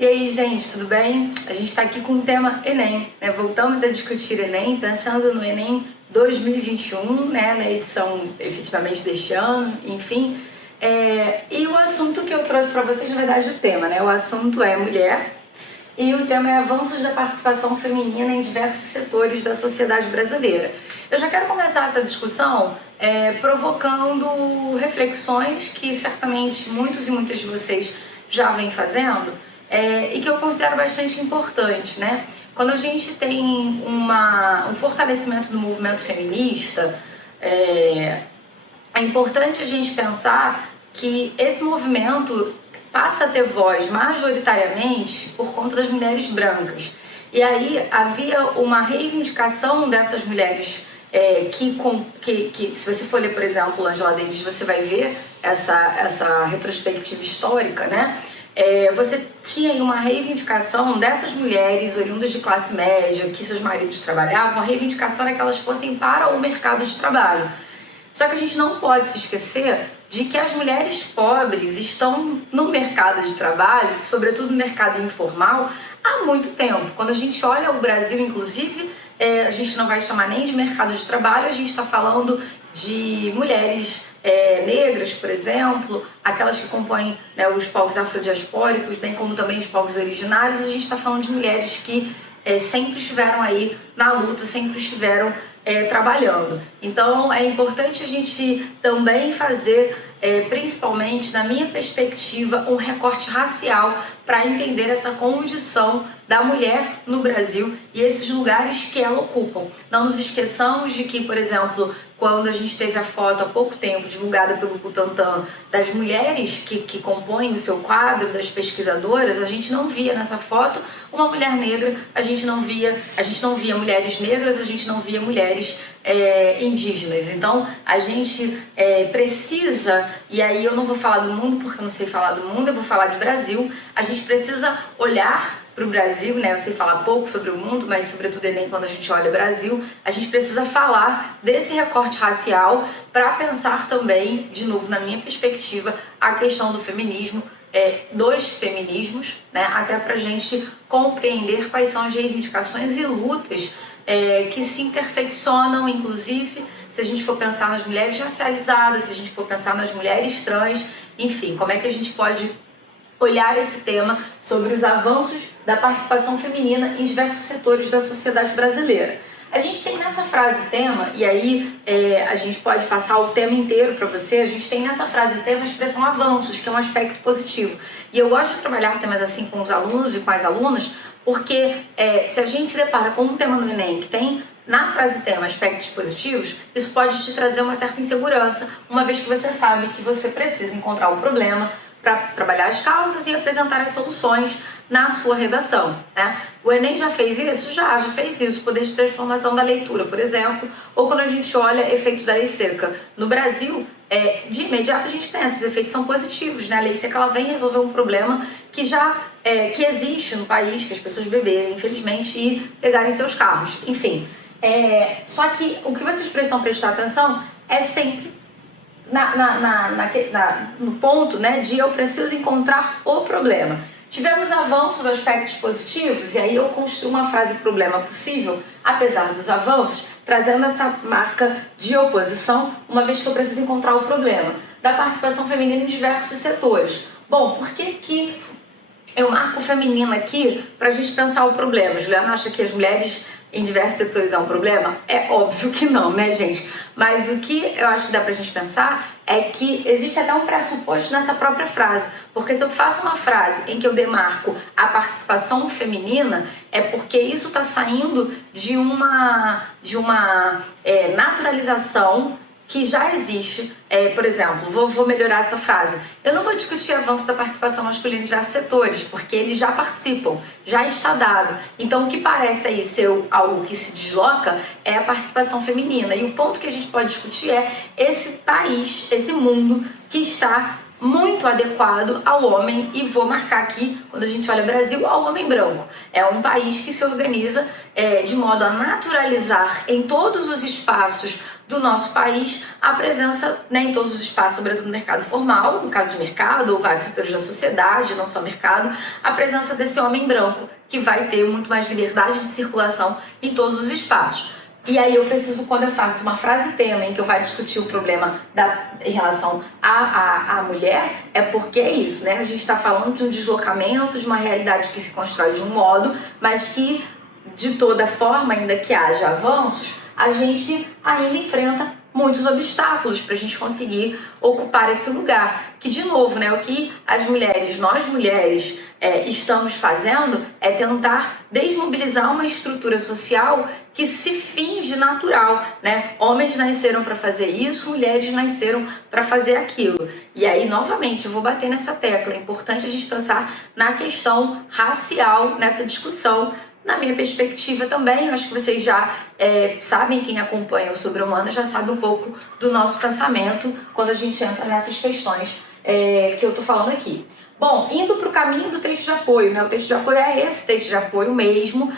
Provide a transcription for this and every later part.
E aí, gente, tudo bem? A gente está aqui com o tema Enem, né? Voltamos a discutir Enem, pensando no Enem 2021, né? Na edição efetivamente deste ano, enfim. E o assunto que eu trouxe para vocês, na verdade, o tema, né? O assunto é mulher e o tema é avanços da participação feminina em diversos setores da sociedade brasileira. Eu já quero começar essa discussão provocando reflexões que certamente muitos e muitas de vocês já vêm fazendo, e que eu considero bastante importante, né? Quando a gente tem um fortalecimento do movimento feminista, é importante a gente pensar que esse movimento passa a ter voz majoritariamente por conta das mulheres brancas. E aí havia uma reivindicação dessas mulheres que se você for ler, por exemplo, Angela Davis, você vai ver essa retrospectiva histórica, né? Você tinha aí uma reivindicação dessas mulheres oriundas de classe média, que seus maridos trabalhavam, a reivindicação era que elas fossem para o mercado de trabalho. Só que a gente não pode se esquecer de que as mulheres pobres estão no mercado de trabalho, sobretudo no mercado informal, há muito tempo. Quando a gente olha o Brasil, inclusive, a gente não vai chamar nem de mercado de trabalho, a gente está falando de mulheres negras, por exemplo, aquelas que compõem, né, os povos afrodiaspóricos, bem como também os povos originários. A gente está falando de mulheres que sempre estiveram aí na luta, sempre estiveram trabalhando. Então é importante a gente também fazer, principalmente na minha perspectiva, um recorte racial para entender essa condição da mulher no Brasil e esses lugares que ela ocupa. Não nos esqueçamos de que, por exemplo, quando a gente teve a foto há pouco tempo divulgada pelo Butantan das mulheres que compõem o seu quadro, das pesquisadoras, a gente não via nessa foto uma mulher negra, a gente não via mulheres negras, a gente não via mulheres indígenas. Então a gente precisa, e aí eu não vou falar do mundo porque eu não sei falar do mundo, eu vou falar de Brasil. A gente precisa olhar para o Brasil, né? Eu sei falar pouco sobre o mundo, mas sobretudo Enem, quando a gente olha o Brasil, a gente precisa falar desse recorte racial para pensar também, de novo, na minha perspectiva, a questão do feminismo, dos feminismos, né? Até para a gente compreender quais são as reivindicações e lutas que se interseccionam, inclusive, se a gente for pensar nas mulheres racializadas, se a gente for pensar nas mulheres trans, enfim, como é que a gente pode olhar esse tema sobre os avanços da participação feminina em diversos setores da sociedade brasileira. A gente tem nessa frase tema, e aí a gente pode passar o tema inteiro para você, a gente tem nessa frase tema a expressão avanços, que é um aspecto positivo. E eu gosto de trabalhar temas assim com os alunos e com as alunas, porque se a gente se depara com um tema no Enem que tem na frase tema aspectos positivos, isso pode te trazer uma certa insegurança, uma vez que você sabe que você precisa encontrar o problema para trabalhar as causas e apresentar as soluções na sua redação, né? O Enem já fez isso? Já fez isso. Poder de transformação da leitura, por exemplo, ou quando a gente olha efeitos da lei seca. No Brasil, de imediato a gente pensa, os efeitos são positivos, né? A lei seca ela vem resolver um problema que já que existe no país, que as pessoas beberem, infelizmente, e pegarem seus carros, enfim. Só que o que vocês precisam prestar atenção é sempre no ponto, né, de eu preciso encontrar o problema. Tivemos avanços, aspectos positivos, e aí eu construo uma frase problema possível, apesar dos avanços, trazendo essa marca de oposição, uma vez que eu preciso encontrar o problema da participação feminina em diversos setores. Bom, por que eu marco o feminino aqui para a gente pensar o problema? Juliana acha que as mulheres em diversos setores é um problema? É óbvio que não, né, gente? Mas o que eu acho que dá pra gente pensar é que existe até um pressuposto nessa própria frase. Porque se eu faço uma frase em que eu demarco a participação feminina, é porque isso está saindo de uma naturalização que já existe. Por exemplo, vou melhorar essa frase. Eu não vou discutir avanço da participação masculina em diversos setores, porque eles já participam, já está dado. Então, o que parece aí ser algo que se desloca é a participação feminina. E o ponto que a gente pode discutir é esse país, esse mundo que está muito adequado ao homem, e vou marcar aqui, quando a gente olha Brasil, ao homem branco. É um país que se organiza de modo a naturalizar em todos os espaços do nosso país a presença, né, em todos os espaços, sobretudo no mercado formal, no caso de mercado ou vários setores da sociedade, não só mercado, a presença desse homem branco, que vai ter muito mais liberdade de circulação em todos os espaços. E aí eu preciso, quando eu faço uma frase tema em que eu vai discutir o problema em relação à mulher, é porque é isso, né? A gente está falando de um deslocamento, de uma realidade que se constrói de um modo, mas que, de toda forma, ainda que haja avanços, a gente ainda enfrenta muitos obstáculos para a gente conseguir ocupar esse lugar. Que, de novo, né, o que as mulheres, nós mulheres, estamos fazendo é tentar desmobilizar uma estrutura social que se finge natural, né? Homens nasceram para fazer isso, mulheres nasceram para fazer aquilo. E aí, novamente, eu vou bater nessa tecla. É importante a gente pensar na questão racial nessa discussão. Na minha perspectiva também, eu acho que vocês já sabem, quem acompanha o Sobre Humana já sabe um pouco do nosso pensamento quando a gente entra nessas questões que eu tô falando aqui. Bom, indo para o caminho do texto de apoio, né? O texto de apoio é esse texto de apoio mesmo,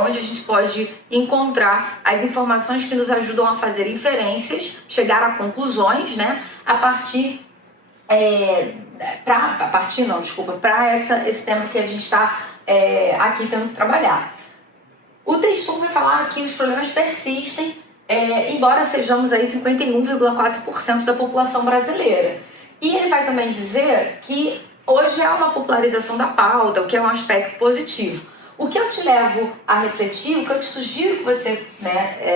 onde a gente pode encontrar as informações que nos ajudam a fazer inferências, chegar a conclusões, né? Para esse tema que a gente está aqui tendo que trabalhar. O texto vai falar que os problemas persistem, embora sejamos aí 51,4% da população brasileira. E ele vai também dizer que hoje há uma popularização da pauta, o que é um aspecto positivo. O que eu te levo a refletir, o que eu te sugiro que você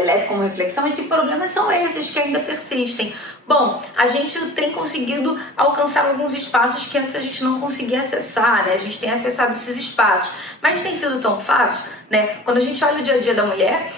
leve como reflexão é que problemas são esses que ainda persistem. Bom, a gente tem conseguido alcançar alguns espaços que antes a gente não conseguia acessar, né? A gente tem acessado esses espaços, mas tem sido tão fácil, né? Quando a gente olha o dia a dia da mulher,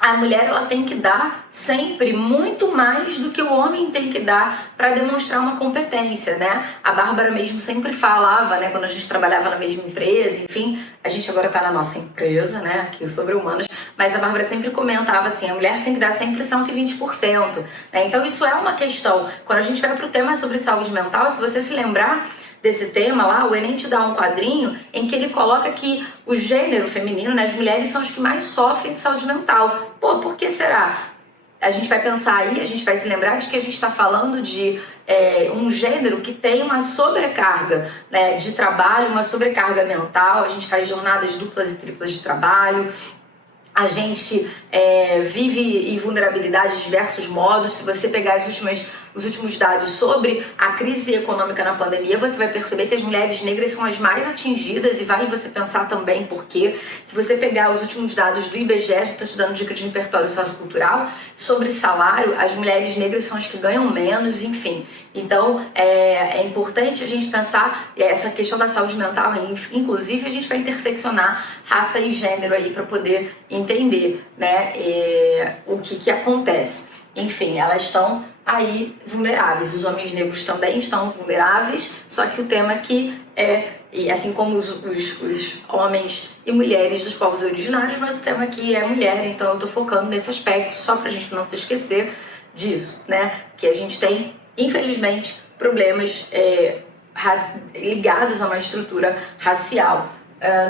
a mulher ela tem que dar sempre muito mais do que o homem tem que dar para demonstrar uma competência, né? A Bárbara mesmo sempre falava, né, quando a gente trabalhava na mesma empresa, enfim, a gente agora está na nossa empresa, né, aqui o Sobre Humanas, mas a Bárbara sempre comentava assim, a mulher tem que dar sempre 120%, né? Então isso é uma questão. Quando a gente vai para o tema sobre saúde mental, se você se lembrar desse tema lá, o Enem te dá um quadrinho em que ele coloca que o gênero feminino, né, as mulheres são as que mais sofrem de saúde mental. Pô, por que será? A gente vai pensar aí, a gente vai se lembrar de que a gente está falando de um gênero que tem uma sobrecarga, né, de trabalho, uma sobrecarga mental, a gente faz jornadas duplas e triplas de trabalho, a gente vive em vulnerabilidade de diversos modos. Se você pegar os últimos dados sobre a crise econômica na pandemia, você vai perceber que as mulheres negras são as mais atingidas, e vale você pensar também por quê. Se você pegar os últimos dados do IBGE, estou te dando dica de repertório sociocultural, sobre salário, as mulheres negras são as que ganham menos, enfim. Então, é importante a gente pensar essa questão da saúde mental, inclusive a gente vai interseccionar raça e gênero aí para poder entender, né, o que acontece. Enfim, elas estão aí vulneráveis, os homens negros também estão vulneráveis, só que o tema aqui e assim como os homens e mulheres dos povos originários, mas o tema aqui é mulher, então eu tô focando nesse aspecto, só pra gente não se esquecer disso, né, que a gente tem, infelizmente, problemas ligados a uma estrutura racial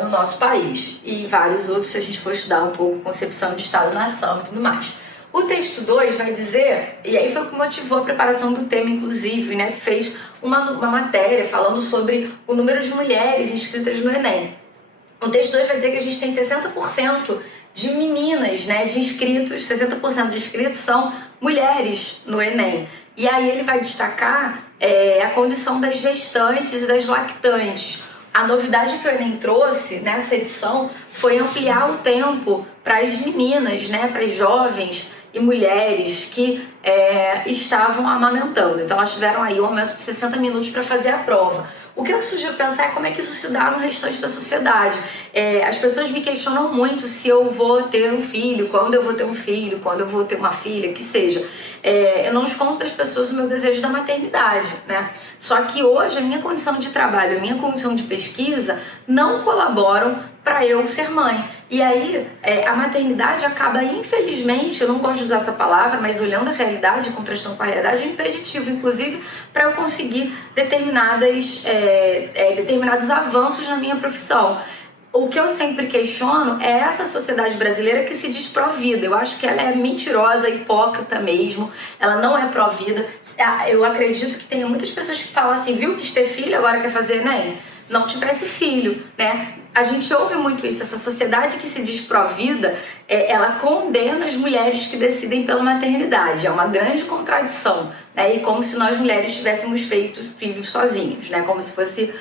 no nosso país, e vários outros se a gente for estudar um pouco concepção de Estado-nação e tudo mais. O texto 2 vai dizer, e aí foi o que motivou a preparação do tema, inclusive, né, que fez uma matéria falando sobre o número de mulheres inscritas no Enem. O texto 2 vai dizer que a gente tem 60% de meninas, né, de inscritos, 60% de inscritos são mulheres no Enem. E aí ele vai destacar a condição das gestantes e das lactantes. A novidade que o Enem trouxe nessa edição foi ampliar o tempo para as meninas, né, para as jovens e mulheres que estavam amamentando. Então elas tiveram aí um aumento de 60 minutos para fazer a prova. O que eu sugiro pensar é como é que isso se dá no restante da sociedade. As pessoas me questionam muito se eu vou ter um filho, quando eu vou ter um filho, quando eu vou ter uma filha, que seja. Eu não escondo das pessoas o meu desejo da maternidade, né? Só que hoje a minha condição de trabalho, a minha condição de pesquisa não colaboram para eu ser mãe. E aí a maternidade acaba, infelizmente, eu não gosto de usar essa palavra, mas olhando a realidade, contrastando com a realidade, é impeditivo, inclusive, para eu conseguir determinados avanços na minha profissão. o que eu sempre questiono é essa sociedade brasileira que se diz pró-vida. Eu acho que ela é mentirosa, hipócrita mesmo. Ela não é pró-vida. Eu acredito que tem muitas pessoas que falam assim, viu, quis ter filho, agora quer fazer Enem. Não tivesse filho, né? A gente ouve muito isso. Essa sociedade que se diz pró-vida, ela condena as mulheres que decidem pela maternidade. É uma grande contradição, né? E como se nós mulheres tivéssemos feito filhos sozinhos, né? Como se fosse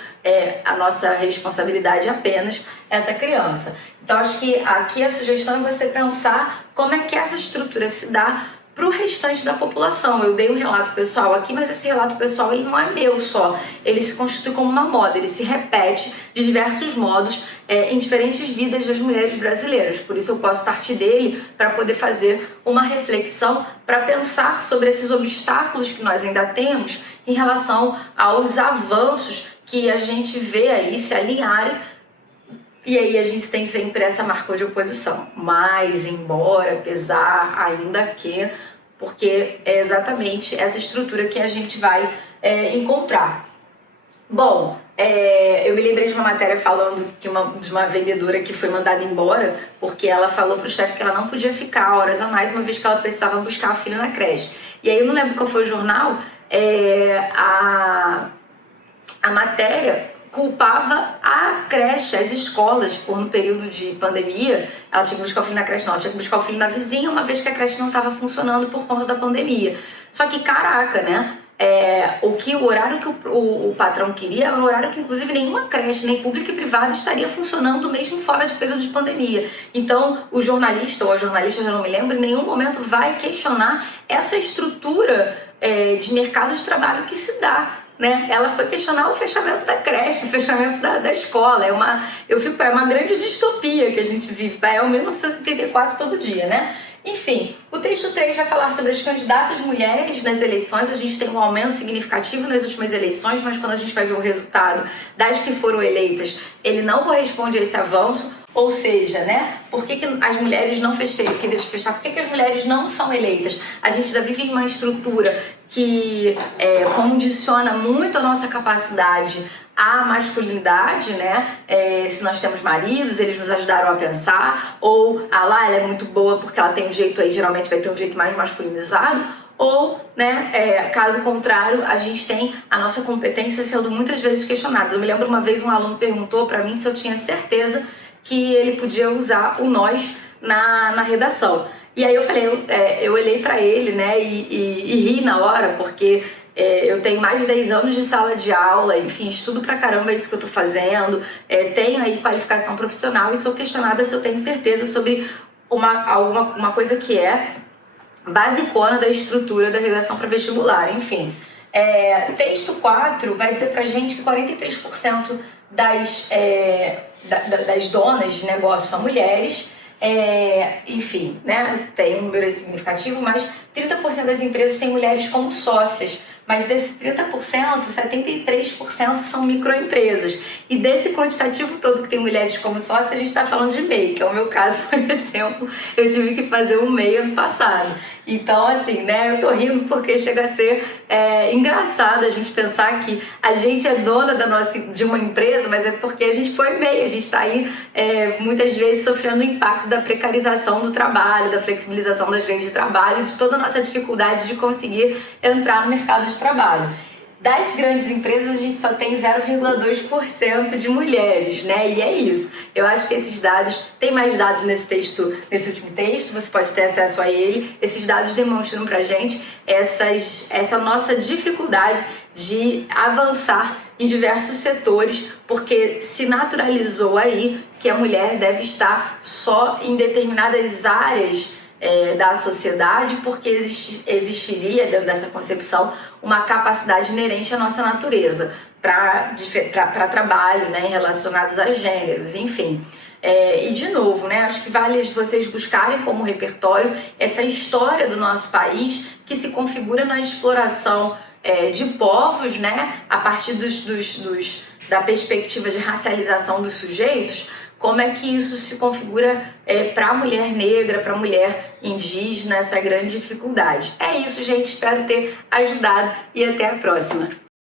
a nossa responsabilidade apenas essa criança. Então, acho que aqui a sugestão é você pensar como é que essa estrutura se dá para o restante da população. Eu dei um relato pessoal aqui, mas esse relato pessoal ele não é meu só. Ele se constitui como uma moda, ele se repete de diversos modos em diferentes vidas das mulheres brasileiras. Por isso eu posso partir dele para poder fazer uma reflexão, para pensar sobre esses obstáculos que nós ainda temos em relação aos avanços que a gente vê aí se alinharem. E aí a gente tem sempre essa marca de oposição, mas, embora, apesar, ainda que, porque é exatamente essa estrutura que a gente vai encontrar. Bom, eu me lembrei de uma matéria falando que de uma vendedora que foi mandada embora porque ela falou pro chefe que ela não podia ficar horas a mais, uma vez que ela precisava buscar a filha na creche. E aí eu não lembro qual foi o jornal, a matéria culpava a creche, as escolas, por no período de pandemia, ela tinha que buscar o filho na creche, não, ela tinha que buscar o filho na vizinha, uma vez que a creche não estava funcionando por conta da pandemia. Só que, caraca, né? O horário que o patrão queria era um horário que, inclusive, nenhuma creche, nem pública e privada, estaria funcionando mesmo fora de período de pandemia. Então, o jornalista ou a jornalista, já não me lembro, em nenhum momento vai questionar essa estrutura de mercado de trabalho que se dá. Né? Ela foi questionar o fechamento da creche, o fechamento da escola. É uma grande distopia que a gente vive. É o 1984 todo dia, né? Enfim, o texto 3 vai falar sobre as candidatas mulheres nas eleições. A gente tem um aumento significativo nas últimas eleições, mas quando a gente vai ver o resultado das que foram eleitas, ele não corresponde a esse avanço. Ou seja, né? Por que as mulheres não fecharam? Por que as mulheres não são eleitas? A gente ainda vive em uma estrutura que condiciona muito a nossa capacidade à masculinidade, né? Se nós temos maridos, eles nos ajudaram a pensar, ou ela é muito boa porque ela tem um jeito aí, geralmente vai ter um jeito mais masculinizado, ou, né, caso contrário, a gente tem a nossa competência sendo muitas vezes questionada. Eu me lembro uma vez um aluno perguntou para mim se eu tinha certeza que ele podia usar o nós na redação. E aí eu falei, eu olhei para ele, né, e ri na hora, porque eu tenho mais de 10 anos de sala de aula, enfim, estudo pra caramba isso que eu tô fazendo, tenho aí qualificação profissional e sou questionada se eu tenho certeza sobre uma coisa que é basicona da estrutura da redação para vestibular, enfim. Texto 4 vai dizer pra gente que 43% das donas de negócios são mulheres, enfim, né? Tem um número significativo, mas 30% das empresas têm mulheres como sócias, mas desses 30%, 73% são microempresas. E desse quantitativo todo que tem mulheres como sócias, a gente está falando de MEI, que é o meu caso, por exemplo, eu tive que fazer um MEI ano passado. Então, assim, né, eu tô rindo porque chega a ser engraçado a gente pensar que a gente é dona de uma empresa, mas é porque a gente foi MEI, a gente está aí muitas vezes sofrendo o impacto da precarização do trabalho, da flexibilização das leis de trabalho, de toda a nossa dificuldade de conseguir entrar no mercado de trabalho. Das grandes empresas, a gente só tem 0,2% de mulheres, né? E é isso. Eu acho que esses dados, tem mais dados nesse último texto, você pode ter acesso a ele. Esses dados demonstram pra gente essa nossa dificuldade de avançar em diversos setores, porque se naturalizou aí que a mulher deve estar só em determinadas áreas da sociedade, porque existiria dentro dessa concepção uma capacidade inerente à nossa natureza para trabalho, né, relacionados a gêneros, enfim. E de novo, né, acho que vale vocês buscarem como repertório essa história do nosso país que se configura na exploração de povos, né, a partir da perspectiva de racialização dos sujeitos. Como é que isso se configura para a mulher negra, para a mulher indígena, essa grande dificuldade. É isso, gente. Espero ter ajudado e até a próxima.